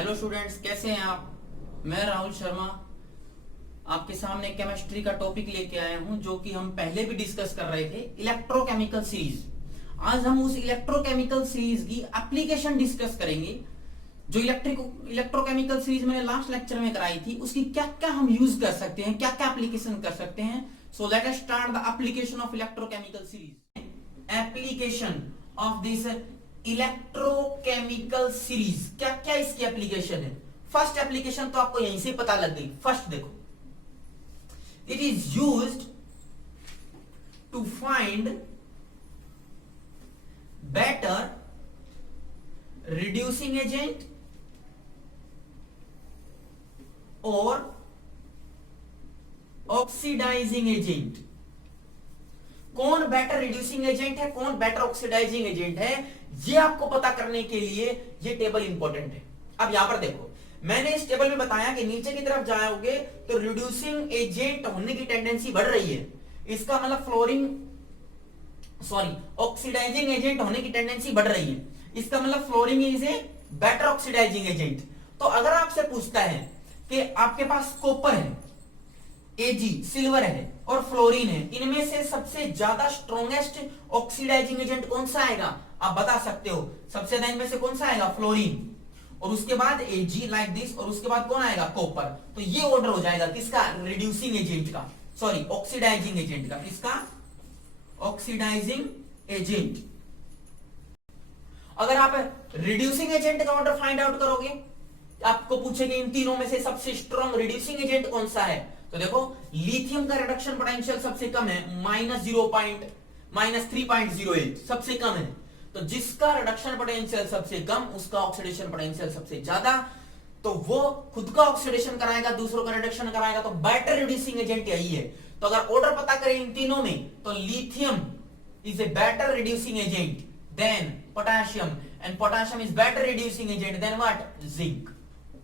Hello students, कैसे हैं आप। मैं राहुल शर्मा आपके सामने केमिस्ट्री का टॉपिक लेके आया हूं जो कि हम पहले भी डिस्कस कर रहे थे, इलेक्ट्रोकेमिकल सीरीज। आज हम उस इलेक्ट्रोकेमिकल सीरीज की एप्लीकेशन डिस्कस करेंगे। जो इलेक्ट्रोकेमिकल सीरीज मैंने लास्ट लेक्चर में कराई थी, उसकी क्या क्या हम यूज कर सकते हैं, क्या क्या एप्लीकेशन कर सकते हैं। So let us start the application of electrochemical series. Application of this electrochemical series, क्या क्या इसकी एप्लीकेशन है। फर्स्ट एप्लीकेशन तो आपको यहीं से पता लग गई। फर्स्ट देखो, it is used to find better reducing agent और ऑक्सीडाइजिंग एजेंट। कौन बेटर रिड्यूसिंग एजेंट है, कौन बेटर ऑक्सीडाइजिंग एजेंट है, ये आपको पता करने के लिए ये टेबल इंपॉर्टेंट है। अब यहां पर देखो, मैंने इस टेबल में बताया कि नीचे की तरफ जाओगे तो रिड्यूसिंग एजेंट होने की टेंडेंसी बढ़ रही है। इसका मतलब ऑक्सीडाइजिंग एजेंट होने की टेंडेंसी बढ़ रही है। इसका मतलब fluorine is a better oxidizing agent. तो अगर आपसे पूछता है कि आपके पास कॉपर है, Ag सिल्वर है और फ्लोरीन है, इनमें से सबसे ज्यादा स्ट्रॉन्गेस्ट ऑक्सीडाइजिंग एजेंट कौन सा आएगा, आप बता सकते हो। सबसे ज्यादा इनमें से कौन सा आएगा, फ्लोरीन, और उसके बाद Ag लाइक दिस, और उसके बाद कौन आएगा, कॉपर। तो ये ऑर्डर हो जाएगा किसका, रिड्यूसिंग एजेंट का, ऑक्सीडाइजिंग एजेंट का। किसका, ऑक्सीडाइजिंग एजेंट। अगर आप रिड्यूसिंग एजेंट का ऑर्डर फाइंड आउट करोगे, आपको पूछेंगे इन तीनों में से सबसे स्ट्रॉन्ग रिड्यूसिंग एजेंट कौन सा है, तो देखो लिथियम का रिडक्शन पोटेंशियल सबसे कम है, -3.08 सबसे कम है। तो जिसका रिडक्शन पोटेंशियल सबसे कम, उसका ऑक्सीडेशन पोटेंशियल सबसे ज्यादा, तो वो खुद का ऑक्सीडेशन कराएगा, दूसरों का रिडक्शन कराएगा। तो बेटर रिड्यूसिंग एजेंट यही है। तो अगर ऑर्डर पता करें इन तीनों में, तो lithium is a better reducing agent than potassium, and potassium is better reducing agent than what, zinc.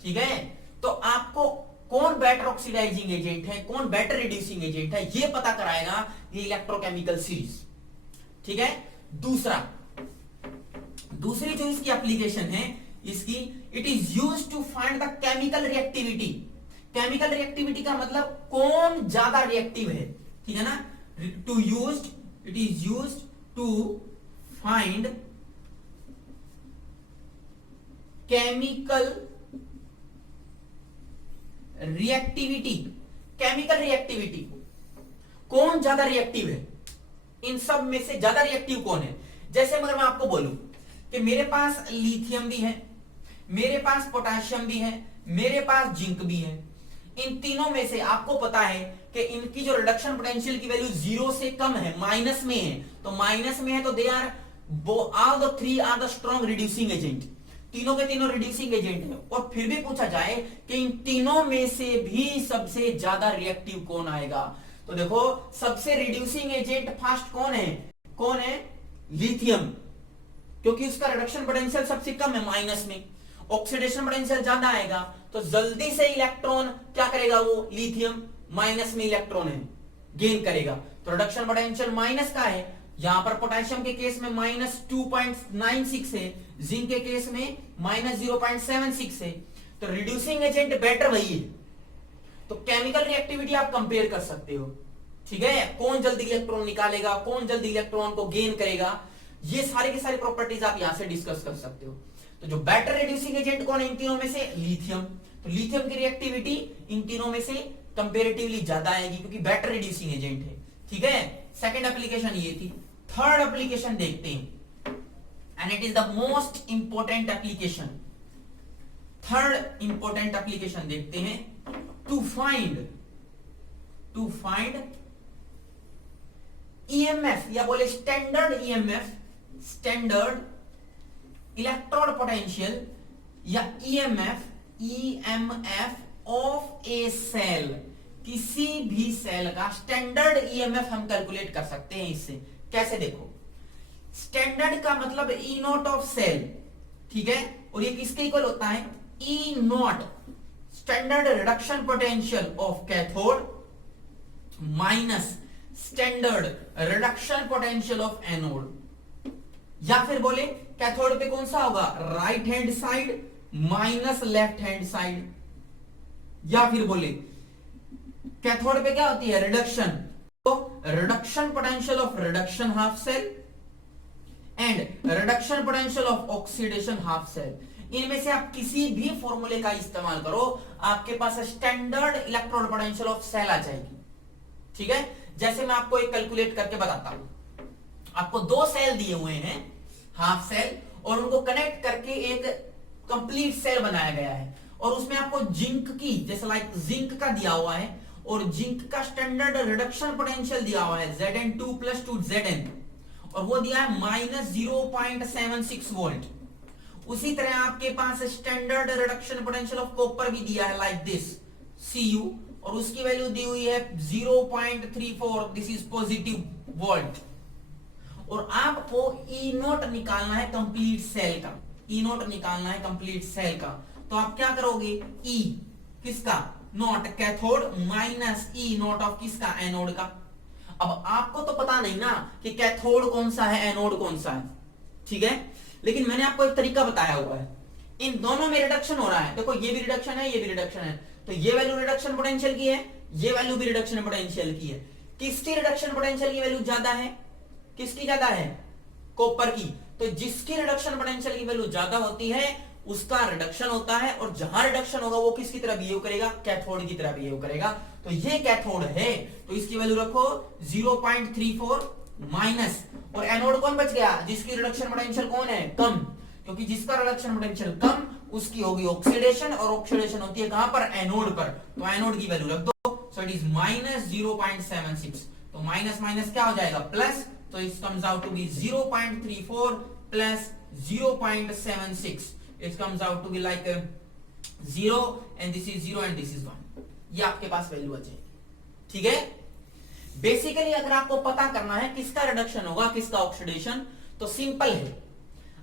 ठीक है, तो आपको कौन बेटर ऑक्सीडाइजिंग एजेंट है, कौन बेटर रिड्यूसिंग एजेंट है, ये पता कराएगा ये इलेक्ट्रोकेमिकल सीरीज। ठीक है, दूसरी जो इसकी एप्लीकेशन है इसकी, it is used to find the chemical reactivity. Chemical reactivity का मतलब कौन ज्यादा रिएक्टिव है, ठीक है ना। It is used to find chemical reactivity. Chemical reactivity, कौन ज्यादा रिएक्टिव है, इन सब में से ज्यादा रिएक्टिव कौन है। जैसे अगर मैं आपको बोलूं कि मेरे पास लिथियम भी है, मेरे पास पोटेशियम भी है, मेरे पास जिंक भी है, इन तीनों में से आपको पता है कि इनकी जो रिडक्शन पोटेंशियल की वैल्यू 0 से कम है, माइनस में है। तो माइनस में है तो they are all the three are the strong reducing agent. तीनों के तीनों रिड्यूसिंग एजेंट है। और फिर भी पूछा जाए कि इन तीनों में से भी सबसे ज्यादा रिएक्टिव कौन आएगा, तो देखो सबसे रिड्यूसिंग एजेंट फर्स्ट कौन है, लिथियम, क्योंकि उसका रिडक्शन पोटेंशियल सबसे कम है, माइनस में। ऑक्सीडेशन पोटेंशियल ज्यादा आएगा, तो जल्दी से इलेक्ट्रॉन क्या करेगा, वो लिथियम माइनस में इलेक्ट्रॉन है गेन करेगा। तो रिडक्शन पोटेंशियल माइनस का है। यहां पर पोटेशियम के केस में -2.96 है, जिंक के केस में -0.76 है। तो रिड्यूसिंग एजेंट बेटर वही है। तो केमिकल रिएक्टिविटी आप कंपेयर कर सकते हो। ठीक है, कौन जल्दी इलेक्ट्रॉन निकालेगा, कौन जल्दी इलेक्ट्रॉन को गेन करेगा, ये सारे के सारे प्रॉपर्टीज आप यहां से डिस्कस कर सकते हो। तो जो बेटर रिड्यूसिंग एजेंट कौन है इन तीनों में से, लिथियम। तो लिथियम की रिएक्टिविटी इन तीनों में से कंपेरेटिवली ज्यादा आएगी क्योंकि बेटर रिड्यूसिंग एजेंट है। ठीक है, सेकेंड एप्लीकेशन ये थी। थर्ड एप्लीकेशन देखते हैं, and it is the most important application. Third important application देखते हैं, टू फाइंड ईएमएफ, या बोले standard EMF, standard electrode potential, या ईएमएफ ऑफ ए सेल। किसी भी सेल का स्टैंडर्ड ईएमएफ हम कैलकुलेट कर सकते हैं इससे। कैसे, देखो स्टैंडर्ड का मतलब ई नॉट ऑफ सेल, ठीक है, और ये किसके इक्वल होता है, E naught standard reduction potential of cathode minus standard reduction potential of anode. या फिर बोले कैथोड पे कौन सा होगा, right hand side minus left hand side, या फिर बोले कैथोड पे क्या होती है, रिडक्शन, तो reduction potential of reduction half cell and reduction potential of oxidation half cell. इनमें से आप किसी भी फॉर्मूले का इस्तेमाल करो, आपके पास standard electrode potential of cell आ जाएगी। ठीक है, जैसे मैं आपको एक कैलकुलेट करके बताता हूं। आपको दो सेल दिए हुए हैं, हाफ सेल, और उनको कनेक्ट करके एक कंप्लीट सेल बनाया गया है, और उसमें आपको जिंक की, जैसे लाइक जिंक का दिया हुआ है, और जिंक का स्टैंडर्ड रिडक्शन पोटेंशियल दिया हुआ है Zn2 + 2 Zn, और वो दिया है -0.76 वोल्ट। उसी तरह आपके पास standard reduction potential of copper भी दिया है लाइक दिस Cu, और उसकी वैल्यू दी हुई है 0.34, दिस इज पॉजिटिव वोल्ट। और आपको ई नोट निकालना है कंप्लीट सेल का, ई नोट निकालना है कंप्लीट सेल का। तो आप क्या करोगे, ई किसका, naught cathode, minus E naught of किसका, एनोड का। अब आपको तो पता नहीं ना कि कैथोड कौन सा है, एनोड कौन सा है, ठीक है, लेकिन मैंने आपको एक तरीका बताया हुआ है। इन दोनों में रिडक्शन हो रहा है, देखो ये भी रिडक्शन है, ये भी रिडक्शन है, तो ये वैल्यू रिडक्शन पोटेंशियल की है, ये वैल्यू भी रिडक्शन पोटेंशियल की है। किसकी रिडक्शन पोटेंशियल की वैल्यू ज्यादा है, किसकी ज्यादा है, कॉपर की। तो जिसकी रिडक्शन पोटेंशियल की वैल्यू ज्यादा होती है उसका रिडक्शन होता है, और जहां रिडक्शन होगा वो किसकी तरह बिहेव करेगा, कैथोड की तरह बिहेव करेगा। तो ये कैथोड है, तो इसकी वैल्यू रखो 0.34 माइनस, और एनोड कौन बच गया, जिसकी रिडक्शन पोटेंशियल कौन है, कम, क्योंकि जिसका रिडक्शन पोटेंशियल कम उसकी होगी ऑक्सीडेशन, और ऑक्सीडेशन होती है कहां पर, एनोड पर। तो एनोड की वैल्यू रख दो, सो इट इज -0.76, तो माइनस माइनस क्या हो जाएगा, प्लस, तो it comes out to be 0.34 plus 0.76, it comes out to be like 0 and this is 0 and this is 1, ये आपके पास वैल्यू आ जाएगी। ठीक है, बेसिकली अगर आपको पता करना है किसका रिडक्शन होगा किसका ऑक्सीडेशन, तो सिंपल है,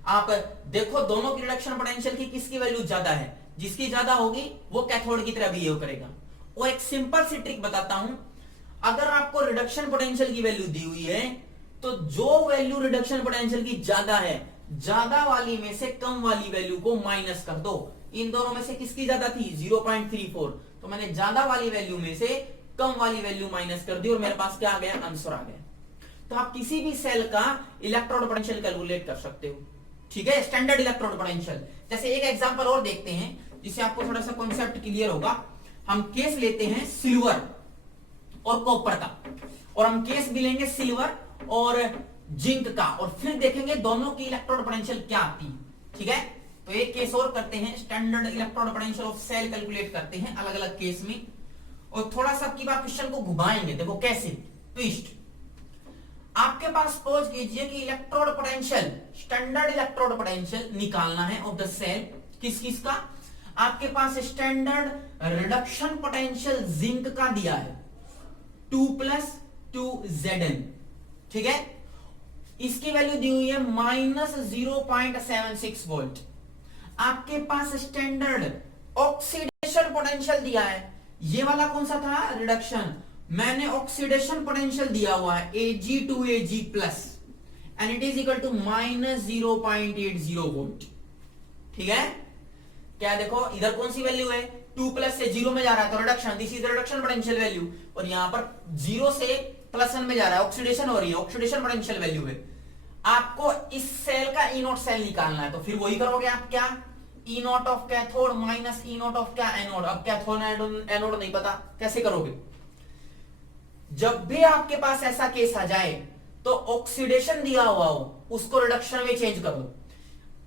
आप देखो दोनों की रिडक्शन पोटेंशियल की किसकी वैल्यू ज्यादा है, जिसकी ज्यादा होगी वो कैथोड की तरह बिहेव करेगा। और एक सिंपल सी ट्रिक बताता हूं, अगर आपको रिडक्शन पोटेंशियल की वैल्यू दी हुई है, तो जो वैल्यू रिडक्शन पोटेंशियल की ज्यादा है, ज्यादा वाली में से कम वाली वैल्यू को माइनस कर दो। इन दोनों में से किसकी ज्यादा थी, 0.34, तो मैंने ज्यादा वाली वैल्यू में से कम वाली वैल्यू माइनस कर दी, और मेरे पास क्या आ गया, आंसर आ गया। तो आप किसी भी सेल का इलेक्ट्रोड पोटेंशियल कैलकुलेट कर सकते हो। ठीक है, स्टैंडर्ड इलेक्ट्रोड पोटेंशियल। जैसे एक एग्जांपल और देखते हैं जिससे आपको थोड़ा सा कॉन्सेप्ट क्लियर होगा। हम केस लेते हैं सिल्वर और कॉपर का, और हम केस भी लेंगे सिल्वर और जिंक का, और फिर देखेंगे दोनों की इलेक्ट्रोड पोटेंशियल क्या आती है। ठीक है, तो एक केस और करते हैं, standard electrode potential of cell calculate करते हैं अलग अलग केस में, और थोड़ा सा की बात क्वेश्चन को घुमाएंगे, देखो कैसे, ट्विस्ट। आपके पास सपोज कीजिए कि electrode potential, standard electrode potential निकालना है ऑफ द सेल, किस किस का, आपके पास स्टैंडर्ड रिडक्शन पोटेंशियल जिंक का दिया है 2 + 2 Zn। ठीक है, इसकी वैल्यू दी हुई है -0.76 वोल्ट। आपके पास स्टैंडर्ड ऑक्सीडेशन पोटेंशियल दिया है, ये वाला कौन सा था, रिडक्शन, मैंने ऑक्सीडेशन पोटेंशियल दिया हुआ है Ag2Ag+ and it is equal to -0.80 volt. ठीक है, क्या देखो इधर कौन सी वैल्यू है, 2 से 0 में जा रहा है तो reduction, this is reduction potential value, और यहां पर 0 से +1 में जा रहा है, ऑक्सीडेशन हो रही है, ऑक्सीडेशन पोटेंशियल वैल्यू है। आपको इस सेल का ई नोट सेल निकालना है, तो फिर वही करोगे आप, क्या, E naught of cathode minus E naught of क्या, एनोड। अब कैथोड एनोड नहीं पता, कैसे करोगे। जब भी आपके पास ऐसा केस आ जाए तो ऑक्सीडेशन दिया हुआ हो उसको रिडक्शन में चेंज कर दो।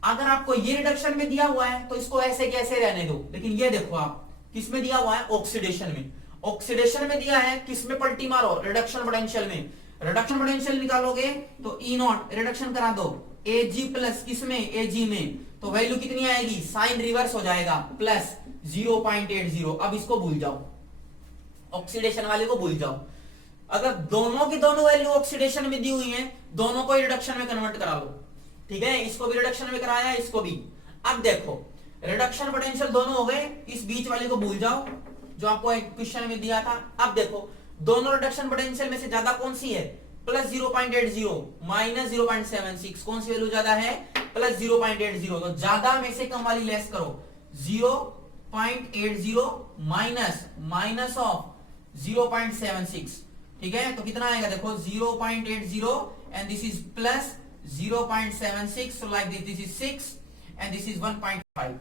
अगर आपको ये रिडक्शन में दिया हुआ है तो इसको ऐसे कैसे रहने दो, लेकिन ये देखो आप किस में दिया हुआ है, ऑक्सीडेशन में। ऑक्सीडेशन में दिया है, किस में पलटी मारो, रिडक्शन पोटेंशियल में। रिडक्शन पोटेंशियल निकालोगे तो ई नॉट रिडक्शन करा दो, Ag+ किस में, Ag में, तो वैल्यू कितनी आएगी, साइन रिवर्स हो जाएगा, +0.80। अब इसको भूल जाओ, ऑक्सीडेशन वाले को भूल जाओ। अगर दोनों की दोनों वैल्यू ऑक्सीडेशन में दी हुई है, दोनों को रिडक्शन में कन्वर्ट करा लो। ठीक है, इसको भी रिडक्शन में कराया, इसको भी। अब देखो रिडक्शन पोटेंशियल दोनों हो गए, इस बीच वाले को भूल जाओ जो आपको एक क्वेश्चन में दिया था। अब देखो दोनों रिडक्शन पोटेंशियल में से ज्यादा कौन सी है, +0.80 -0.76, कौन सी वैल्यू ज्यादा है, +0.80। तो ज्यादा में से कम वाली लेस करो, 0.80 माइनस ऑफ 0.76, ठीक है। तो कितना आएगा देखो 0.80 and this is plus 0.76, so like this is 6 and this is 1.5,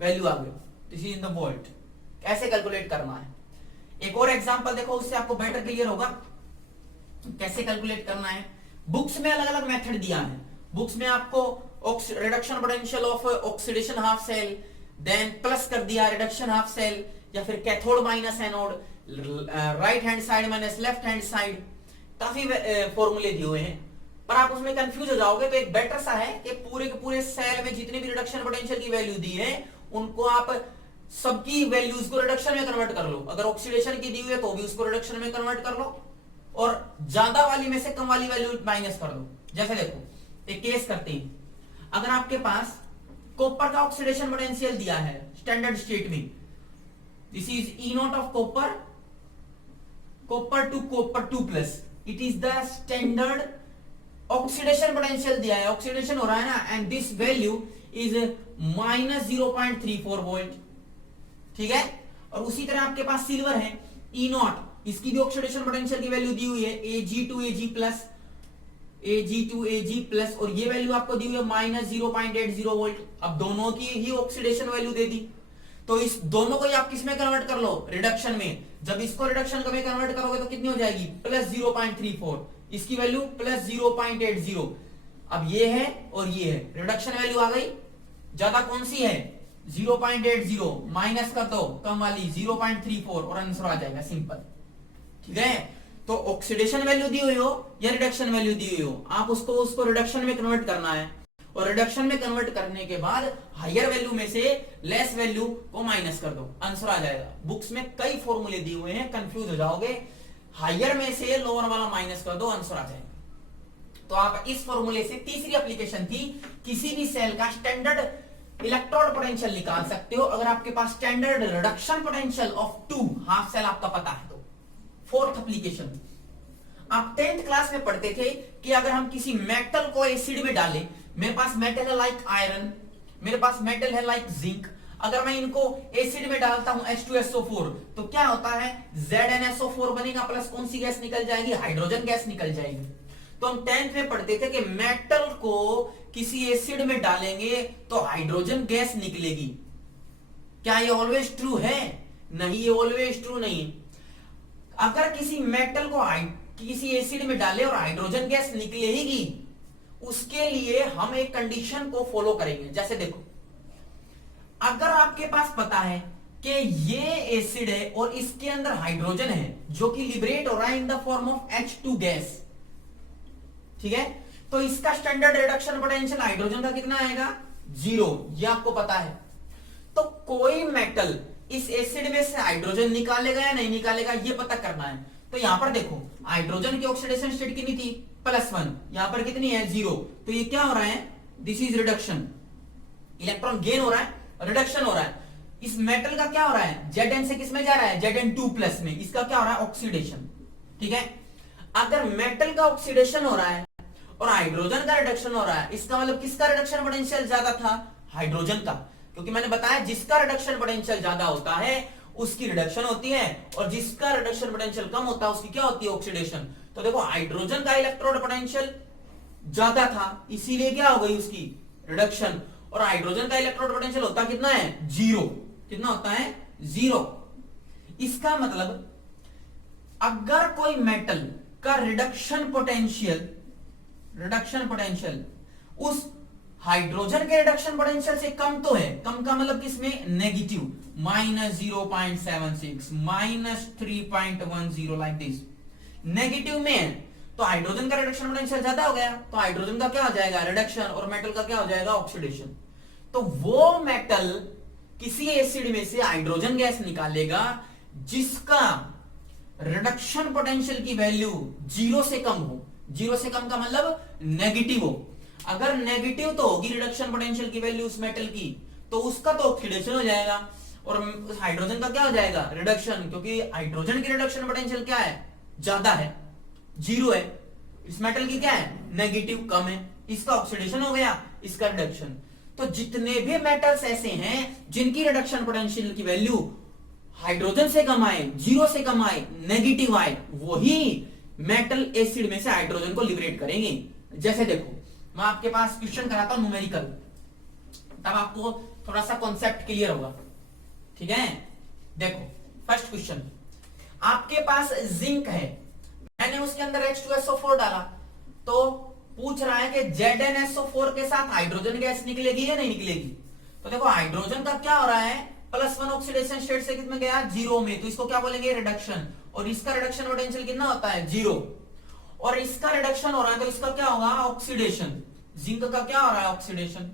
value आ गई, this is in the volt. कैसे कैलकुलेट करना है, एक और एग्जांपल देखो, उससे आपको बेटर क्लियर होगा कैसे कैलकुलेट करना है। बुक्स में अलग अलग मेथड दिया है। बुक्स में आपको reduction potential of oxidation half cell, then plus कर दिया रिडक्शन हाफ सेल, या फिर cathode minus anode, right hand side minus left hand side, काफी फॉर्मूले दिए हुए हैं। पर आप उसमें कंफ्यूज हो जाओगे, तो एक बेटर सा है कि पूरे के पूरे सेल में जितने भी रिडक्शन पोटेंशियल की वैल्यू दी है उनको आप सबकी वैल्यूज को रिडक्शन में कन्वर्ट कर लो। अगर ऑक्सीडेशन की दी हुई है तो भी उसको रिडक्शन में कन्वर्ट कर लो, और ज्यादा वाली में से कम वाली वैल्यू माइनस कर दो। जैसे देखो एक केस करते हैं, अगर आपके पास कॉपर का ऑक्सीडेशन पोटेंशियल दिया है स्टैंडर्ड स्टेट में, this is E naught of copper two copper 2+, it is the standard oxidation potential दिया है, ऑक्सीडेशन हो रहा है ना, and this value is minus 0.34 volt, ठीक है। और उसी तरह आपके पास सिल्वर है ई नॉट, इसकी भी ऑक्सीडेशन पोटेंशियल की वैल्यू दी हुई है Ag टू Ag प्लस, और ये वैल्यू आपको दी हुई है माइनस 0.80 वोल्ट। अब दोनों की ही ऑक्सीडेशन वैल्यू दे दी, तो इस दोनों को ही आप किस में कन्वर्ट कर लो, रिडक्शन में। जब इसको रिडक्शन में कन्वर्ट करोगे तो कितनी हो जाएगी, प्लस 0.34, इसकी वैल्यू प्लस 0.80। अब ये है और ये है, रिडक्शन वैल्यू आ गई। ज्यादा कौन सी है 0.80, माइनस कर दो कम वाली 0.34 और आंसर आ जाएगा, सिंपल, ठीक है। तो ऑक्सीडेशन वैल्यू दी हुई हो या रिडक्शन वैल्यू दी हुई हो, आप उसको रिडक्शन में कन्वर्ट करना है, और रिडक्शन में कन्वर्ट करने के बाद हायर वैल्यू में से लेस वैल्यू को माइनस कर दो, आंसर आ जाएगा। बुक्स में कई फॉर्मूले दिए हुए हैं, कंफ्यूज हो जाओगे, हायर में से लोअर वाला माइनस कर दो, आंसर आ जाएगा। तो आप इस फॉर्मूले से, तीसरी एप्लीकेशन थी, किसी भी सेल का स्टैंडर्ड इलेक्ट्रोड पोटेंशियल निकाल सकते हो अगर आपके पास standard reduction potential of 2 half cell आपका पता है तो। फोर्थ एप्लीकेशन, आप 10th क्लास में पढ़ते थे कि अगर हम किसी मेटल को एसिड में डालें, मेरे पास मेटल है लाइक आयरन, मेरे पास मेटल है लाइक जिंक, अगर मैं इनको एसिड में डालता हूं H2SO4 तो क्या होता है, ZnSO4 बनेगा, प्लस कौन सी गैस निकल जाएगी, हाइड्रोजन गैस निकल जाएगी। तो हम 10th में पढ़ते थे कि मेटल को किसी एसिड में डालेंगे तो हाइड्रोजन गैस निकलेगी। क्या ये ऑलवेज ट्रू है? नहीं, ये ऑलवेज ट्रू नहीं। अगर किसी मेटल को किसी एसिड में डाले और हाइड्रोजन गैस निकलेगी, उसके लिए हम एक कंडीशन को फॉलो करेंगे। जैसे देखो, अगर आपके पास पता है कि ये एसिड है और इसके अंदर हाइड्रोजन है जो कि लिबरेट हो रहा है in the form of H2 gas, ठीक है, तो इसका स्टैंडर्ड रिडक्शन पोटेंशियल हाइड्रोजन का कितना आएगा, 0, ये आपको पता है। तो कोई मेटल इस एसिड में से हाइड्रोजन निकालेगा या नहीं निकालेगा, ये पता करना है। तो यहां पर देखो, हाइड्रोजन की ऑक्सीडेशन स्टेट कितनी थी, +1, यहां पर कितनी है, 0। तो ये क्या हो रहा है, this is reduction, electron gain हो रहा है, रिडक्शन हो रहा है। इस मेटल का क्या हो रहा है, Zn से किस में जा रहा है, Zn2+ में, इसका क्या हो रहा है, ऑक्सीडेशन, ठीक है। अगर मेटल का ऑक्सीडेशन हो रहा है और हाइड्रोजन का रिडक्शन हो रहा है, इसका मतलब किसका रिडक्शन पोटेंशियल ज्यादा था, हाइड्रोजन का, क्योंकि मैंने बताया जिसका रिडक्शन पोटेंशियल ज्यादा होता है उसकी रिडक्शन होती है, और जिसका रिडक्शन पोटेंशियल कम होता है उसकी क्या होती है, ऑक्सीडेशन। तो देखो, हाइड्रोजन का इलेक्ट्रोड पोटेंशियल ज्यादा था, इसीलिए क्या हो गई उसकी रिडक्शन, और हाइड्रोजन का इलेक्ट्रोड पोटेंशियल होता कितना है, 0। कितना होता है, 0। इसका मतलब अगर कोई मेटल का रिडक्शन पोटेंशियल उस हाइड्रोजन के रिडक्शन पोटेंशियल से कम तो है, कम का मतलब किसमें, नेगेटिव, -0.76, -3.10 लाइक दिस, नेगेटिव में है, तो हाइड्रोजन का रिडक्शन पोटेंशियल ज्यादा हो गया, तो हाइड्रोजन का क्या हो जाएगा, रिडक्शन, और मेटल का क्या हो जाएगा, ऑक्सीडेशन। तो वो मेटल किसी एसिड में से हाइड्रोजन गैस निकालेगा जिसका रिडक्शन पोटेंशियल की वैल्यू 0 से कम हो। 0 से कम का मतलब नेगेटिव हो। अगर नेगेटिव तो होगी रिडक्शन पोटेंशियल की वैल्यू उस मेटल की, तो उसका तो ऑक्सीडेशन हो जाएगा, और हाइड्रोजन का क्या हो जाएगा, रिडक्शन, क्योंकि हाइड्रोजन की रिडक्शन पोटेंशियल क्या है, ज्यादा है, 0 है। इस मेटल की क्या है, नेगेटिव, कम है, इसका ऑक्सीडेशन हो गया, इसका रिडक्शन। तो जितने भी मेटल्स ऐसे हैं जिनकी रिडक्शन पोटेंशियल की वैल्यू हाइड्रोजन से कम आए, जीरो से कम आए, नेगेटिव आए, वही मेटल एसिड में से हाइड्रोजन को लिबरेट करेंगे। जैसे देखो मैं आपके पास क्वेश्चन कराता हूं न्यूमेरिकल, तब आपको थोड़ा सा कॉन्सेप्ट क्लियर होगा। ठीक है, देखो फर्स्ट क्वेश्चन, आपके पास जिंक है, मैंने उसके अंदर H2SO4 डाला, तो पूछ रहा है कि ZnSO4 के साथ हाइड्रोजन गैस निकलेगी या नहीं निकलेगी। तो देखो हाइड्रोजन का क्या हो रहा है, +1 ऑक्सीडेशन स्टेट से कितने गया, 0 में, तो इसको क्या बोलेंगे, रिडक्शन। और इसका रिडक्शन पोटेंशियल कितना होता है, 0। और इसका रिडक्शन हो रहा है तो इसका क्या होगा, ऑक्सीडेशन। जिंक का क्या हो रहा है, ऑक्सीडेशन।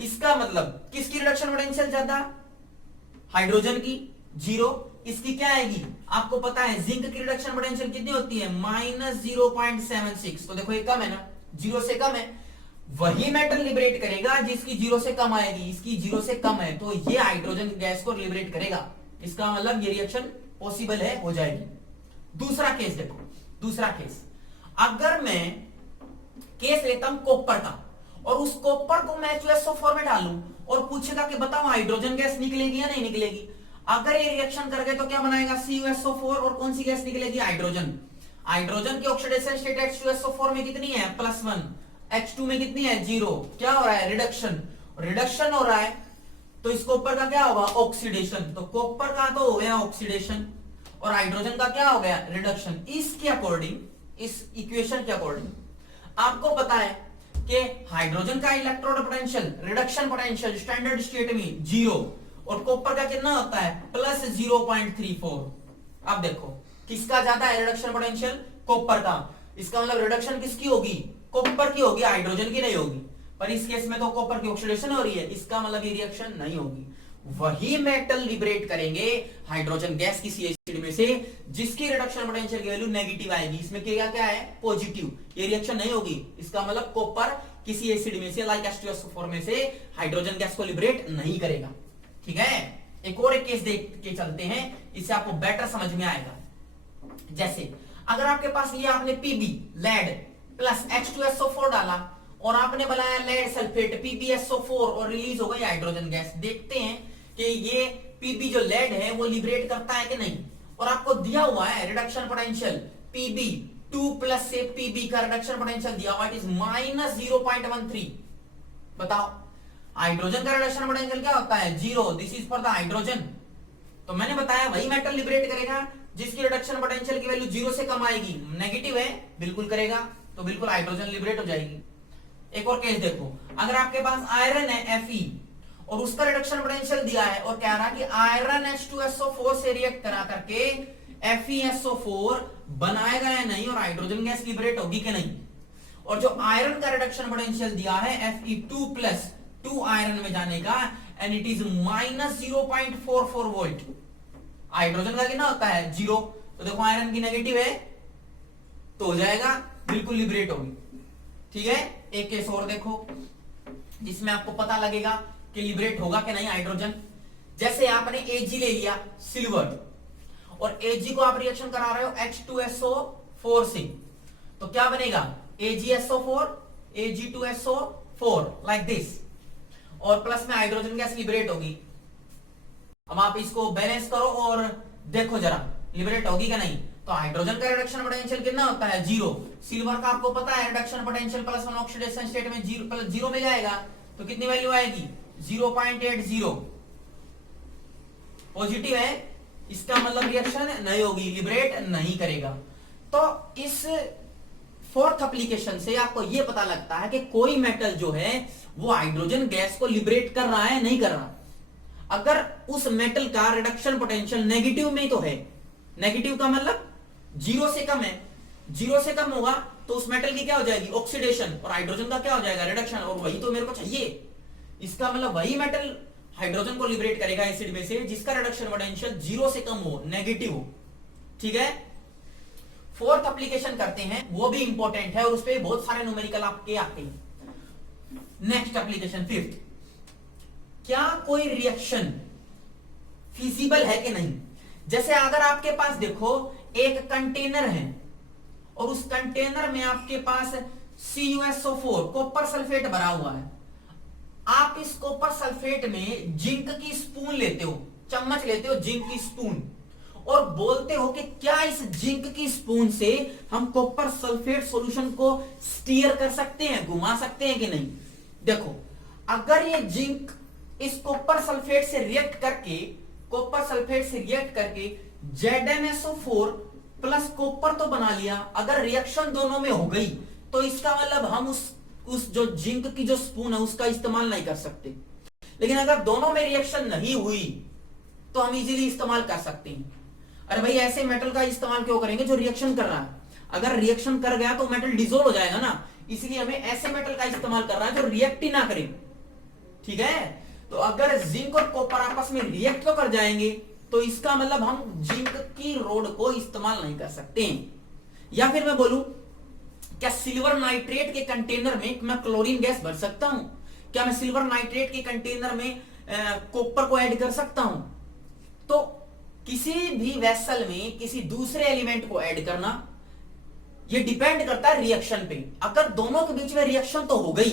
इसका मतलब किसकी रिडक्शन पोटेंशियल ज्यादा, हाइड्रोजन की, 0। इसकी क्या आएगी, आपको पता है जिंक की रिडक्शन पोटेंशियल कितनी होती है, -0.76। तो देखो ये कम है ना, 0 से कम है। वही मेटल लिबरेट करेगा जिसकी 0 से कम आएगी, इसकी 0 से कम है, तो ये हाइड्रोजन गैस को लिबरेट करेगा। इसका मतलब ये रिएक्शन पॉसिबल है, हो जाएगी। दूसरा केस देखो, दूसरा केस, अगर मैं केस लेता हूं कॉपर का, और उस कॉपर को मैं H2SO4 में डालूं और पूछेगा कि बताओ हाइड्रोजन गैस निकलेगी या नहीं निकलेगी। अगर ये रिएक्शन कर गए तो क्या बनाएगा, CuSO4, और कौन सी गैस निकलेगी, हाइड्रोजन। हाइड्रोजन की ऑक्सीडेशन स्टेट H2SO4 में कितनी है, +1, H2 में कितनी है, 0। क्या हो रहा है, रिडक्शन। रिडक्शन हो रहा है तो इस कॉपर का क्या होगा, ऑक्सीडेशन। तो कॉपर का तो हो गया ऑक्सीडेशन, और हाइड्रोजन का क्या हो गया, रिडक्शन। इसके अकॉर्डिंग, इस इक्वेशन के अकॉर्डिंग आपको पता है कि हाइड्रोजन का electrode potential, reduction potential standard state में 0, और कॉपर का कितना होता है, +0.34। अब देखो किसका ज्यादा है रिडक्शन पोटेंशियल, कॉपर का। इसका मतलब रिडक्शन किसकी होगी, कॉपर की होगी, हाइड्रोजन की नहीं होगी। पर इस केस में तो कॉपर की ऑक्सीडेशन हो रही है, इसका मतलब ये रिएक्शन नहीं होगी। वही मेटल लिबरेट करेंगे हाइड्रोजन गैस किसी एसिड में से जिसकी रिडक्शन पोटेंशियल की वैल्यू नेगेटिव आएगी। इसमें क्या है, पॉजिटिव। ये रिएक्शन नहीं होगी, इसका मतलब कॉपर किसी एसिड में से लाइक H2SO4 में से हाइड्रोजन गैस को लिबरेट नहीं करेगा। ठीक है, एक और एक केस देख के चलते हैं, इससे आपको बेटर समझ में आएगा। जैसे अगर आपके पास ये आपने Pb लेड प्लस H2SO4 डाला और आपने बनाया लेड सल्फेट PbSO4 और रिलीज हो गई हाइड्रोजन गैस। देखते हैं कि ये Pb जो लेड है वो लिबरेट करता है कि नहीं। और आपको दिया हुआ है रिडक्शन पोटेंशियल Pb2 प्लस से Pb का रिडक्शन पोटेंशियल दिया हुआ, इट इज -0.13। बताओ हाइड्रोजन का रिडक्शन पोटेंशियल क्या होता है, 0। This is for the hydrogen. तो मैंने बताया वही मेटल लिबरेट करेगा जिसकी रिडक्शन पोटेंशियल की वैल्यू 0 से कम आएगी। नेगेटिव है, बिल्कुल करेगा, तो बिल्कुल हाइड्रोजन लिबरेट हो जाएगी। एक और केस देखो, अगर आपके पास आयरन है Fe और उसका रिडक्शन पोटेंशियल दिया है और कह रहा कि आयरन H2SO4 से रिएक्ट करा करके FeSO4 बनाएगा या नहीं और हाइड्रोजन गैस लिबरेट होगी कि नहीं। और जो आयरन का रिडक्शन पोटेंशियल दिया है Fe2 प्लस 2 आयरन में जाने का, and it is -0.44 volt. Hydrogen का कितना होता है, 0। तो देखो आयरन की नेगेटिव है तो हो जाएगा, बिल्कुल लिबरेट होगी। ठीक है, एक केस और देखो जिसमें आपको पता लगेगा कि लिबरेट होगा कि नहीं हाइड्रोजन। जैसे आपने Ag ले लिया सिल्वर, और Ag को आप रिएक्शन करा रहे हो H2SO4 से, तो क्या बनेगा, AgSO4 Ag2SO4 लाइक दिस, और प्लस में हाइड्रोजन गैस लिबरेट होगी। अब आप इसको बैलेंस करो और देखो जरा लिबरेट होगी क्या नहीं। तो हाइड्रोजन का रिडक्शन पोटेंशियल कितना होता है, 0। सिल्वर का आपको पता है रिडक्शन पोटेंशियल +1 ऑक्सीडेशन स्टेट में 0 में जाएगा, तो कितनी वैल्यू आएगी, 0.80। पॉजिटिव है, इसका मतलब रिएक्शन नहीं होगी, लिबरेट नहीं करेगा। तो इस फोर्थ एप्लीकेशन से आपको यह पता लगता है कि कोई मेटल जो है वो हाइड्रोजन गैस को लिबरेट कर रहा है, नहीं कर रहा। अगर उस मेटल का रिडक्शन पोटेंशियल नेगेटिव में तो है, नेगेटिव का मतलब 0 से कम है, 0 से कम होगा तो उस मेटल की क्या हो जाएगी, ऑक्सीडेशन, और हाइड्रोजन का क्या हो जाएगा, रिडक्शन। और वही तो मेरे को चाहिए। इसका मतलब वही मेटल हाइड्रोजन को लिबरेट करेगा एसिड में से जिसका रिडक्शन पोटेंशियल 0 से कम हो, नेगेटिव हो। ठीक है, फोर्थ एप्लीकेशन करते हैं, वो भी इंपॉर्टेंट है और उस पर बहुत सारे न्यूमेरिकल आपके आते हैं। नेक्स्ट एप्लीकेशन फिफ्थ, क्या कोई रिएक्शन फिजिबल है कि नहीं। जैसे अगर आपके पास देखो एक कंटेनर है और उस कंटेनर में आपके पास CuSO4 कॉपर सल्फेट भरा हुआ है। आप इस कॉपर सल्फेट में जिंक की स्पून लेते हो, चम्मच लेते हो जिंक की स्पून, और बोलते हो कि क्या इस जिंक की स्पून से हम कॉपर सल्फेट सॉल्यूशन को स्टीयर कर सकते हैं, घुमा सकते हैं कि नहीं। देखो, अगर ये जिंक इस कॉपर सल्फेट से रिएक्ट करके ZnSO4 प्लस कॉपर तो बना लिया, अगर रिएक्शन दोनों में हो गई तो इसका मतलब हम उस जो जिंक की जो स्पून है उसका इस्तेमाल नहीं कर सकते। लेकिन अगर दोनों में रिएक्शन नहीं हुई तो हम इजीली इस्तेमाल कर सकते हैं। अरे भाई, ऐसे मेटल का इस्तेमाल क्यों करेंगे जो रिएक्शन कर रहा है? अगर रिएक्शन कर गया तो मेटल डिसॉल्व हो जाएगा ना, इसलिए हमें ऐसे मेटल का इस्तेमाल करना है जो रिएक्ट ही ना करे। ठीक है, तो अगर जिंक और कॉपर आपस में रिएक्ट तो कर जाएंगे तो इसका मतलब हम जिंक की रोड को इस्तेमाल नहीं कर सकते हैं। या फिर मैं बोलूं, क्या सिल्वर नाइट्रेट के कंटेनर में मैं क्लोरीन गैस भर सकता हूं? क्या मैं सिल्वर नाइट्रेट के कंटेनर में कॉपर को ऐड कर सकता हूं? तो किसी भी वेसल में किसी दूसरे एलिमेंट को ऐड करना, यह डिपेंड करता है रिएक्शन पे। अगर दोनों के बीच में रिएक्शन तो हो गई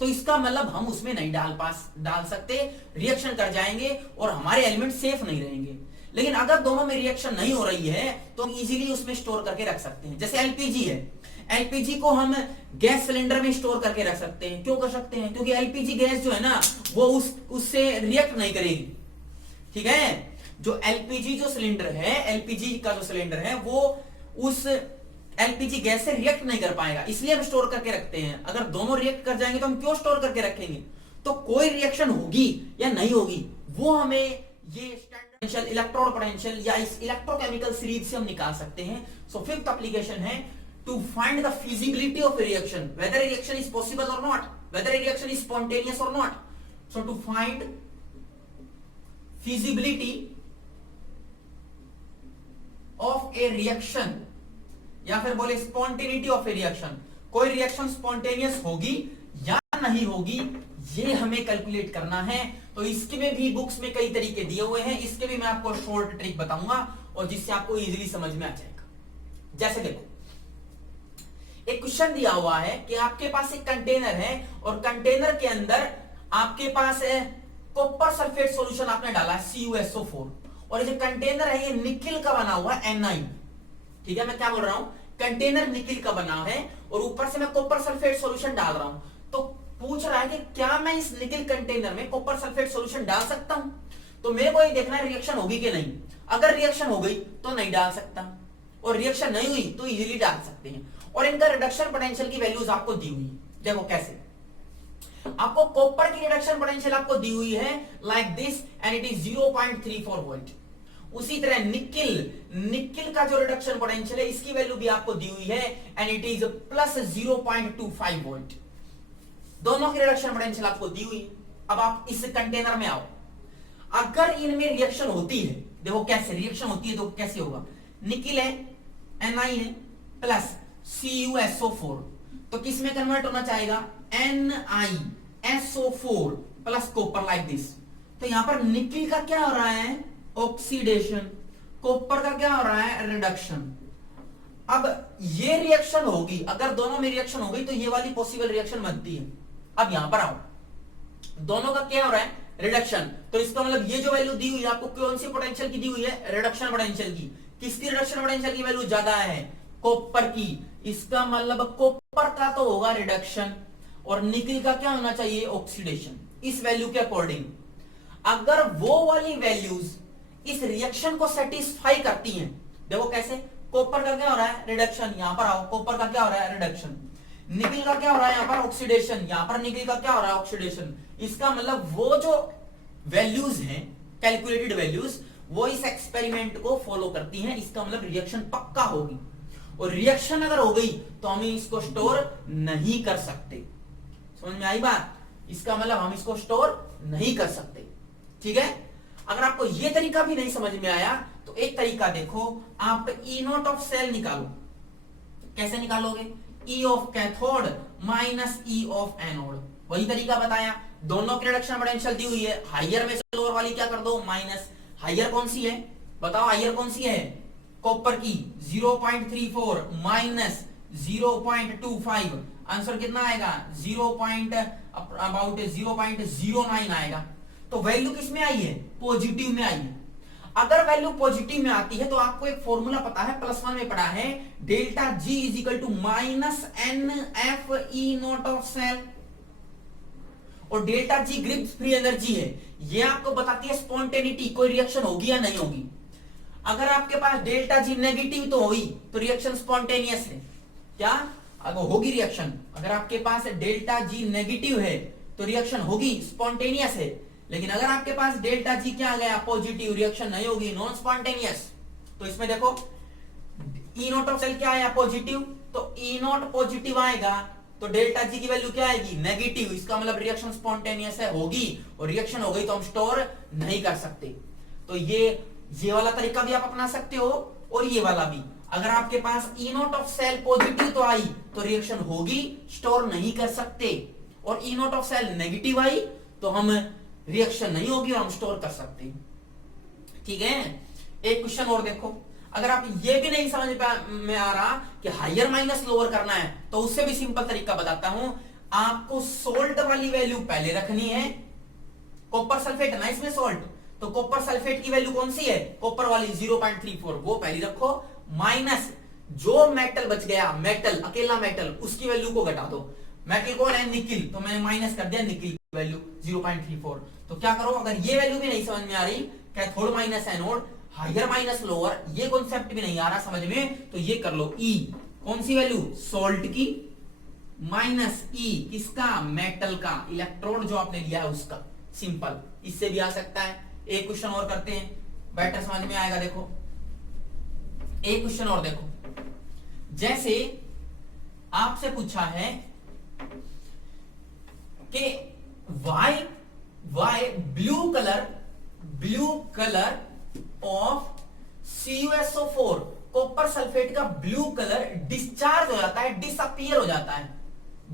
तो इसका मतलब हम उसमें नहीं डाल सकते, रिएक्शन कर जाएंगे और हमारे एलिमेंट सेफ नहीं रहेंगे। लेकिन अगर दोनों में रिएक्शन नहीं हो रही है तो हम इजीली उसमें स्टोर करके रख सकते हैं। जैसे एलपीजी है, एलपीजी को हम गैस सिलेंडर में स्टोर करके रख सकते हैं। क्यों कर सकते हैं? क्योंकि एलपीजी गैस जो है ना वो उससे रिएक्ट नहीं करेगी। ठीक है, जो एलपीजी जो सिलेंडर है, एलपीजी का जो सिलेंडर है वो उस एलपीजी गैस से रिएक्ट नहीं कर पाएगा, इसलिए हम स्टोर करके रखते हैं। अगर दोनों रिएक्ट कर जाएंगे तो हम क्यों स्टोर करके रखेंगे? तो कोई रिएक्शन होगी या नहीं होगी वो हमें ये स्टैंडर्ड इलेक्ट्रोड पोटेंशियल या इस इलेक्ट्रोकेमिकल सीरीज से हम निकाल सकते हैं। सो फिफ्थ एप्लीकेशन है to find the feasibility of reaction, whether a reaction is possible or not, whether a reaction is spontaneous or not. So to find feasibility of a reaction या फिर बोले spontaneity of A reaction, कोई reaction spontaneous होगी या नहीं होगी ये हमें कैलकुलेट करना है। तो इसके में भी बुक्स में कई तरीके दिए हुए हैं, इसके भी मैं आपको शॉर्ट ट्रिक बताऊंगा और जिससे आपको इजीली समझ में आ जाएगा। जैसे देखो, एक क्वेश्चन दिया हुआ है कि आपके पास एक कंटेनर है और कंटेनर के अंदर आपके पास कॉपर सल्फेट सॉल्यूशन आपने डाला है CuSO4, और ये जो कंटेनर है ये निकिल का बना हुआ है Ni। ठीक है, मैं क्या बोल रहा हूं, कंटेनर निकिल का बना है और ऊपर से मैं कॉपर सल्फेट सॉल्यूशन डाल रहा हूं। तो पूछ रहा है कि क्या मैं इस निकिल कंटेनर में कॉपर सल्फेट सॉल्यूशन डाल सकता हूं? तो मेरे को ये देखना है रिएक्शन होगी कि नहीं। अगर रिएक्शन हो गई तो नहीं डाल सकता, और रिएक्शन नहीं हुई तो इजीली डाल सकते हैं। और इनका रिडक्शन पोटेंशियल की वैल्यूज आपको दी हुई है। देखो कैसे, आपको कॉपर की रिडक्शन पोटेंशियल आपको दी हुई है like this and it is 0.34 volt. उसी तरह निकिल का जो रिडक्शन पोटेंशियल है इसकी वैल्यू भी आपको दी हुई है and it is plus 0.25 volt. दोनों की रिडक्शन पोटेंशियल आपको दी हुई। अब आप इस कंटेनर में आओ, अगर इनमें रिएक्शन होती है, देखो कैसे रिएक्शन होती है, तो कैसे होगा, निकिल है Ni है प्लस CuSO4, तो किस में कन्वर्ट होना चाहेगा, NiSO4 plus copper like this. तो यहां पर निकिल का क्या हो रहा है, ऑक्सीडेशन, कॉपर का क्या हो रहा है, रिडक्शन। अब ये रिएक्शन होगी, अगर दोनों में रिएक्शन हो गई तो ये वाली पॉसिबल रिएक्शन बनती है। अब यहां पर आओ, दोनों का क्या हो रहा है, रिडक्शन। तो इसका मतलब ये जो वैल्यू दी हुई है आपको कौन सी पोटेंशियल की दी हुई है, रिडक्शन पोटेंशियल की। किसकी रिडक्शन पोटेंशियल की वैल्यू ज्यादा है, कॉपर की। इसका मतलब कॉपर का तो होगा रिडक्शन और निकिल का क्या होना चाहिए, ऑक्सीडेशन। इस वैल्यू के अकॉर्डिंग अगर वो वाली वैल्यूज इस रिएक्शन को सेटिस्फाई करती हैं, देखो कैसे, कॉपर का क्या हो रहा है, रिडक्शन। यहां पर आओ, कॉपर का क्या हो रहा है, रिडक्शन। निकिल का क्या हो रहा है यहां पर, ऑक्सीडेशन। यहां पर निकिल का क्या हो रहा है, ऑक्सीडेशन। इसका मतलब वो जो वैल्यूज हैं, कैलकुलेटेड वैल्यूज, वो इस एक्सपेरिमेंट को फॉलो करती हैं। इसका मतलब रिएक्शन पक्का होगी, और रिएक्शन अगर हो गई तो हम इसको स्टोर नहीं कर सकते। समझ में आई बात? इसका मतलब हम इसको स्टोर नहीं कर सकते। ठीक है, अगर आपको यह तरीका भी नहीं समझ में आया तो एक तरीका देखो, आप E0 ऑफ सेल निकालो। कैसे निकालोगे, E of cathode minus E of anode. वही तरीका बताया, दोनों की रिडक्शन पोटेंशियल दी हुई है, हायर में से लोअर वाली क्या कर दो, माइनस। हायर कौन सी है, बताओ हायर कौन सी है, कॉपर की 0.34 माइनस 0.25, आंसर कितना आएगा 0.09 आएगा। तो वैल्यू किसमें आई है, पॉजिटिव में आई है। अगर वैल्यू पॉजिटिव में आती है तो आपको एक फॉर्मूला पता है, +1 में पढ़ा है, delta G is equal to -NFE0 of cell. और delta G Gibbs free energy है, ये आपको बताती है स्पॉन्टेनिटी, कोई रिएक्शन होगी या नहीं होगी। अगर आपके पास डेल्टा जी नेगेटिव तो होगी तो रिएक्शन स्पॉन्टेनियस है, क्या अगर होगी रिएक्शन। अगर आपके पास डेल्टा जी नेगेटिव है तो रिएक्शन होगी, स्पॉन्टेनियस है। लेकिन अगर आपके पास डेल्टा जी क्या आ गया, पॉजिटिव, रिएक्शन नहीं होगी, नॉन स्पॉन्टेनियस। तो इसमें देखो E0 ऑफ सेल क्या आया, पॉजिटिव, तो E0 पॉजिटिव आएगा तो डेल्टा जी की वैल्यू क्या आएगी, नेगेटिव। इसका मतलब रिएक्शन स्पॉन्टेनियस है, होगी, और रिएक्शन हो गई तो हम स्टोर नहीं कर सकते। तो ये वाला तरीका भी आप अपना सकते हो और ये वाला भी। अगर आपके पास E0 ऑफ सेल पॉजिटिव तो आई तो रिएक्शन होगी, स्टोर नहीं कर सकते। और E0 ऑफ सेल नेगेटिव आई तो हम रिएक्शन नहीं होगी और हम स्टोर कर सकते। ठीक है, एक क्वेश्चन और देखो। अगर आप ये भी नहीं समझ में आ रहा कि हायर माइनस लोअर करना है तो उससे भी सिंपल तरीका बताता हूं। आपको सोल्ट वाली वैल्यू पहले रखनी है, कॉपर सल्फेट है ना इसमें सोल्ट, तो कॉपर सल्फेट की वैल्यू कौन सी है, कॉपर वाली 0.34, वो पहले रखो, माइनस जो मेटल बच गया, मेटल अकेला मेटल, उसकी वैल्यू को घटा दो। मेटल कौन है, निकिल, तो मैंने माइनस कर दिया निकिल की वैल्यू 0.34। तो क्या करो, अगर ये वैल्यू भी नहीं समझ में आ रही, cathode minus anode, higher minus lower, ये कॉन्सेप्ट भी नहीं आ रहा समझ में, तो ये कर लो। ई कौन सी वैल्यू, सोल्ट की, माइनस ई किसका, मेटल का, इलेक्ट्रोड जो आपने लिया है उसका। सिंपल, इससे भी आ सकता है। एक क्वेश्चन और करते हैं, बेटर समझ में आएगा। देखो एक क्वेश्चन और देखो, जैसे आपसे पूछा है कि why blue colour of CuSO4, copper sulphate का ब्लू कलर डिस्चार्ज हो जाता है, डिसअपीयर हो जाता है,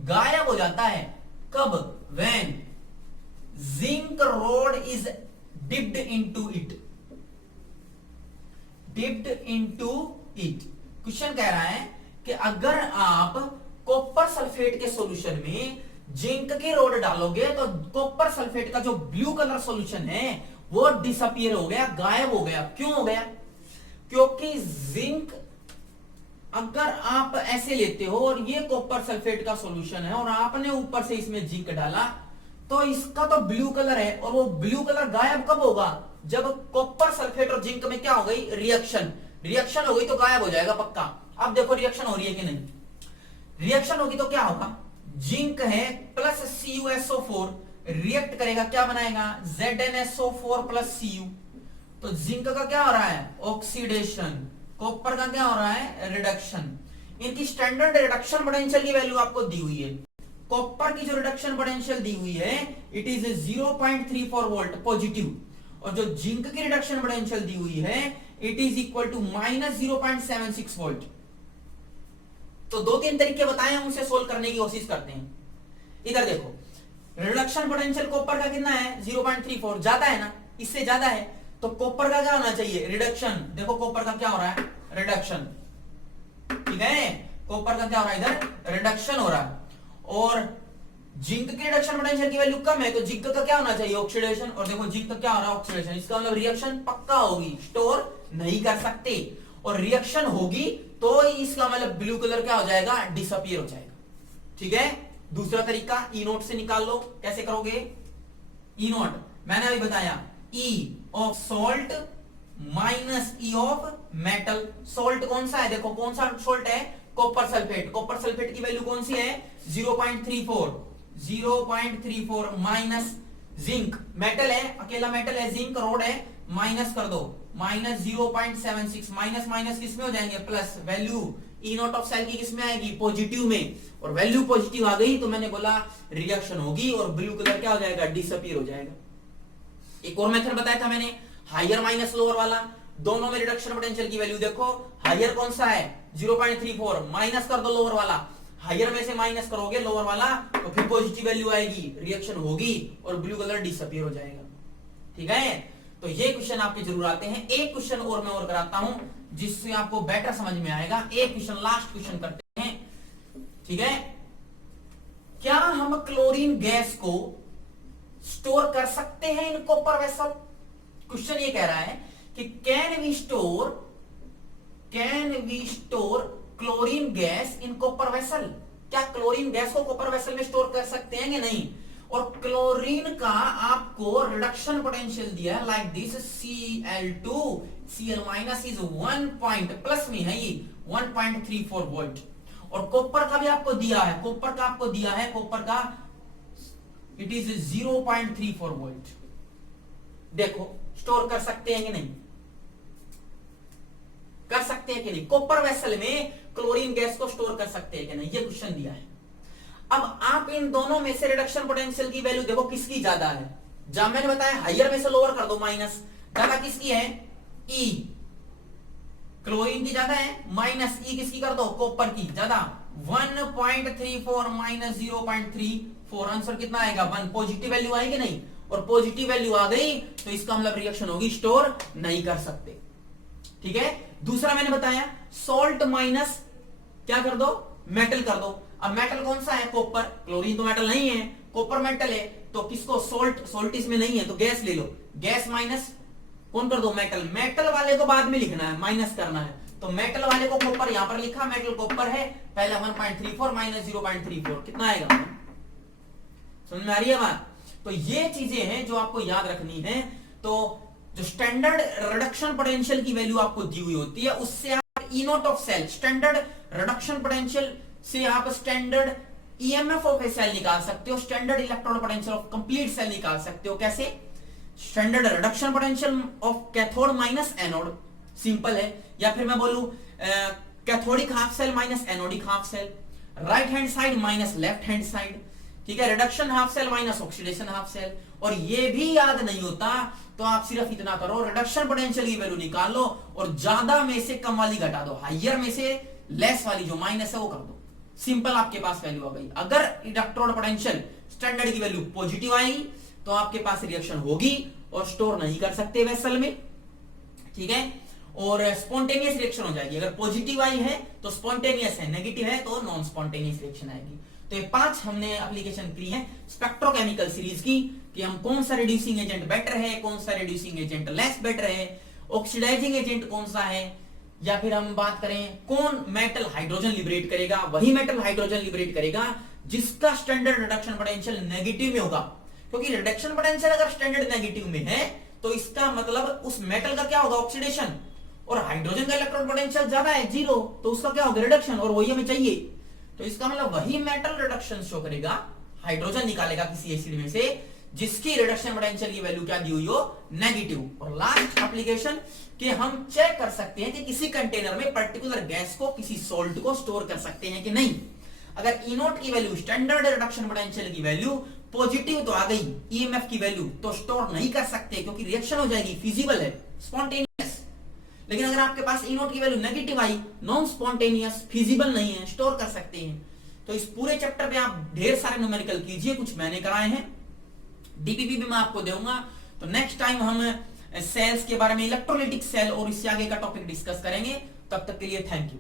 गायब हो जाता है। कब, when zinc road is dipped into it. Question कह रहा है कि अगर आप कॉपर सल्फेट के सॉल्यूशन में जिंक की रोड डालोगे तो कॉपर सल्फेट का जो ब्लू कलर सॉल्यूशन है वो डिसअपीयर हो गया, गायब हो गया। क्यों हो गया, क्योंकि जिंक अगर आप ऐसे लेते हो और ये कॉपर सल्फेट का सॉल्यूशन है और आपने ऊपर से इसमें जिंक डाला तो इसका तो ब्लू कलर है, और वो ब्लू कलर गायब कब होगा, जब कॉपर सल्फेट और जिंक में क्या हो गई, रिएक्शन हो गई तो गायब हो जाएगा पक्का। अब देखो रिएक्शन हो रही है कि नहीं, रिएक्शन होगी तो क्या होगा, जिंक है प्लस CuSO4 रिएक्ट करेगा, क्या बनाएगा, ZnSO4 प्लस Cu। तो जिंक का क्या हो रहा है, ऑक्सीडेशन, कॉपर का क्या हो रहा है, रिडक्शन। इनकी स्टैंडर्ड रिडक्शन पोटेंशियल की वैल्यू आपको दी हुई है। कॉपर की जो रिडक्शन पोटेंशियल दी हुई है इट इज 0.34 वोल्ट पॉजिटिव, और जो जिंक की रिडक्शन पोटेंशियल दी हुई है it is equal to -0.76 volt. तो 2-3 तरीके बताए हैं, उनसे सोल्व करने की कोशिश करते हैं। इधर देखो, रिडक्शन पोटेंशियल कॉपर का कितना है, 0.34, ज्यादा है ना, इससे ज्यादा है, तो कॉपर का क्या होना चाहिए, रिडक्शन। देखो कॉपर का क्या हो रहा है, रिडक्शन, ठीक है, कॉपर का क्या हो रहा है, इधर रिडक्शन हो रहा है। और जिंक की रिडक्शन पोटेंशियल की वैल्यू कम है तो जिंक का क्या होना चाहिए, ऑक्सीडेशन, और देखो जिंक का क्या हो रहा है, ऑक्सीडेशन। इसका मतलब रिएक्शन पक्का होगी, स्टोर नहीं कर सकते, और रिएक्शन होगी तो इसका मतलब ब्लू कलर क्या हो जाएगा, डिसअपीयर हो जाएगा। ठीक है, दूसरा तरीका E0 से निकाल लो, कैसे करोगे, E0 मैंने अभी बताया, E of salt minus E of metal. Salt कौन सा है, देखो कौन सा सॉल्ट है, कॉपर सल्फेट। कॉपर सल्फेट की वैल्यू कौन सी है, 0.34 माइनस जिंक, मेटल है, अकेला मेटल है, जिंक रोड है, माइनस कर दो, -0.76, माइनस माइनस किस में हो जाएंगे, plus, value E0 of cell की किस में आएगी, पॉजिटिव में, और वैल्यू पॉजिटिव आ गई तो मैंने बोला रिएक्शन होगी और ब्लू कलर क्या हो जाएगा, डिसअपीयर हो जाएगा। एक और मेथड बताया था मैंने, हायर माइनस लोअर वाला, दोनों में रिडक्शन पोटेंशियल की वैल्यू देखो, हायर कौन सा है 0.34, माइनस कर दो लोअर वाला, हायर में से माइनस करोगे लोअर वाला तो फिर पॉजिटिव वैल्यू आएगी, रिएक्शन होगी और ब्लू कलर डिसअपीयर हो जाएगा। ठीक है, तो ये क्वेश्चन आपके जरूर आते हैं। एक क्वेश्चन और मैं और कराता हूं जिससे आपको बेटर समझ में आएगा। एक क्वेश्चन लास्ट क्वेश्चन करते हैं, ठीक है। क्या हम क्लोरीन गैस को स्टोर कर सकते हैं इन कॉपर वेसल? क्वेश्चन ये कह रहा है कि can we store chlorine gas in copper vessel? क्या क्लोरीन गैस को कॉपर वेसल में स्टोर कर सकते हैं कि नहीं? और क्लोरीन का आपको रिडक्शन पोटेंशियल दिया है like this, Cl2 Cl minus is 1 point plus में है ये 1.34 वोल्ट। और कॉपर का भी आपको दिया है, कॉपर का इट इज 0.34 वोल्ट। देखो स्टोर कर सकते हैं कि नहीं, कर सकते हैं कि नहीं? कॉपर वेसल में क्लोरीन गैस को स्टोर कर सकते हैं कि नहीं, ये क्वेश्चन दिया है। अब आप इन दोनों में से रिडक्शन पोटेंशियल की वैल्यू देखो किसकी ज्यादा है। जब मैंने बताया हायर में से लोअर कर दो माइनस, ज्यादा किसकी है? ई, क्लोरीन की ज्यादा है, माइनस ई किसकी कर दो? कॉपर की ज्यादा। 1.34 माइनस 0.34 आंसर कितना आएगा? 1। पॉजिटिव वैल्यू आएगी नहीं, और पॉजिटिव वैल्यू आ गई तो इसका मतलब रिएक्शन होगी, स्टोर नहीं कर सकते। ठीक है। दूसरा मैंने बताया सॉल्ट माइनस क्या कर दो? मेटल कर दो। अब मेटल कौन सा है? कॉपर। क्लोरीन तो मेटल नहीं है, कॉपर मेटल है, तो किसको? सॉल्ट इसमें नहीं है तो गैस ले लो। गैस माइनस कौन कर दो? मेटल। मेटल वाले को बाद में लिखना है, माइनस करना है, तो मेटल वाले को कॉपर यहां पर लिखा, मेटल कॉपर है, पहला 1.34 माइनस 0.34 कितना आएगा? समझ में आ रही है बात? तो ये चीजें हैं जो आपको याद रखनी है। तो जो स्टैंडर्ड रिडक्शन पोटेंशियल की वैल्यू आपको दी हुई होती है, उससे आप E naught of cell, standard reduction potential से आप standard EMF of a cell निकाल सकते हो, standard electron potential of complete cell निकाल सकते हो। कैसे? Standard reduction potential of cathode minus anode, simple है। या फिर मैं बोलूं cathodic half cell minus anodic half cell, right hand side minus left hand side, ठीक है, reduction half cell minus oxidation half cell. और ये भी याद नहीं होता तो आप सिर्फ इतना करो, रिडक्शन पोटेंशियल की वैल्यू निकाल लो और ज्यादा में से कम वाली घटा दो, हाइयर में से लेस वाली जो माइनस है वो कर दो, सिंपल आपके पास वैल्यू आ गई। अगर इलेक्ट्रॉन पोटेंशियल स्टैंडर्ड की वैल्यू पॉजिटिव आएगी तो आपके पास रिएक्शन होगी और स्टोर नहीं कर सकते वेसल में, ठीक है। और स्पॉन्टेनियस रिएक्शन हो जाएगी। अगर पॉजिटिव आई है तो स्पॉन्टेनियस है, नेगेटिव है तो नॉन स्पॉन्टेनियस रिएक्शन आएगी। तो ये 5 हमने एप्लीकेशन की है स्पेक्ट्रोकेमिकल सीरीज की, कि हम कौन सा रिड्यूसिंग एजेंट बेटर है, कौन सा रिड्यूसिंग एजेंट लेस बेटर है, ऑक्सीडाइजिंग एजेंट कौन सा है, या फिर हम बात करें कौन मेटल हाइड्रोजन लिबरेट करेगा, वही मेटल हाइड्रोजन लिबरेट करेगा जिसका स्टैंडर्ड रिडक्शन पोटेंशियल नेगेटिव में होगा। क्योंकि रिडक्शन पोटेंशियल अगर स्टैंडर्ड नेगेटिव में है तो इसका मतलब उस मेटल का क्या होगा? ऑक्सीडेशन। और हाइड्रोजन का इलेक्ट्रॉन पोटेंशियल ज्यादा है 0, तो उसका क्या होगा? रिडक्शन, और वही हमें चाहिए। तो इसका मतलब वही मेटल रिडक्शन शो करेगा, हाइड्रोजन निकालेगा किसी एसिड में से जिसकी रिडक्शन पोटेंशियल की वैल्यू क्या दी हुई हो? नेगेटिव। और लास्ट एप्लीकेशन कि हम चेक कर सकते हैं कि किसी कंटेनर में पर्टिकुलर गैस को, किसी सॉल्ट को स्टोर कर सकते हैं कि नहीं। अगर ई नोट की वैल्यू, स्टैंडर्ड रिडक्शन पोटेंशियल की वैल्यू पॉजिटिव तो आ गई, ईएमएफ की वैल्यू तो स्टोर नहीं कर सकते क्योंकि रिएक्शन हो जाएगी, फिजिबल है, स्पॉन्टेनियस। लेकिन अगर आपके पास ई नोट की वैल्यू नेगेटिव आई, नॉन स्पॉन्टेनियस, फिजिबल नहीं है, स्टोर कर सकते हैं। तो इस पूरे चैप्टर पे आप ढेर सारे न्यूमेरिकल कीजिए, कुछ मैंने कराए हैं, डीपीपी भी मैं आपको दूंगा। तो नेक्स्ट टाइम हम सेल्स के बारे में, इलेक्ट्रोलाइटिक सेल और इससे आगे का टॉपिक डिस्कस करेंगे। तब तक के लिए थैंक यू।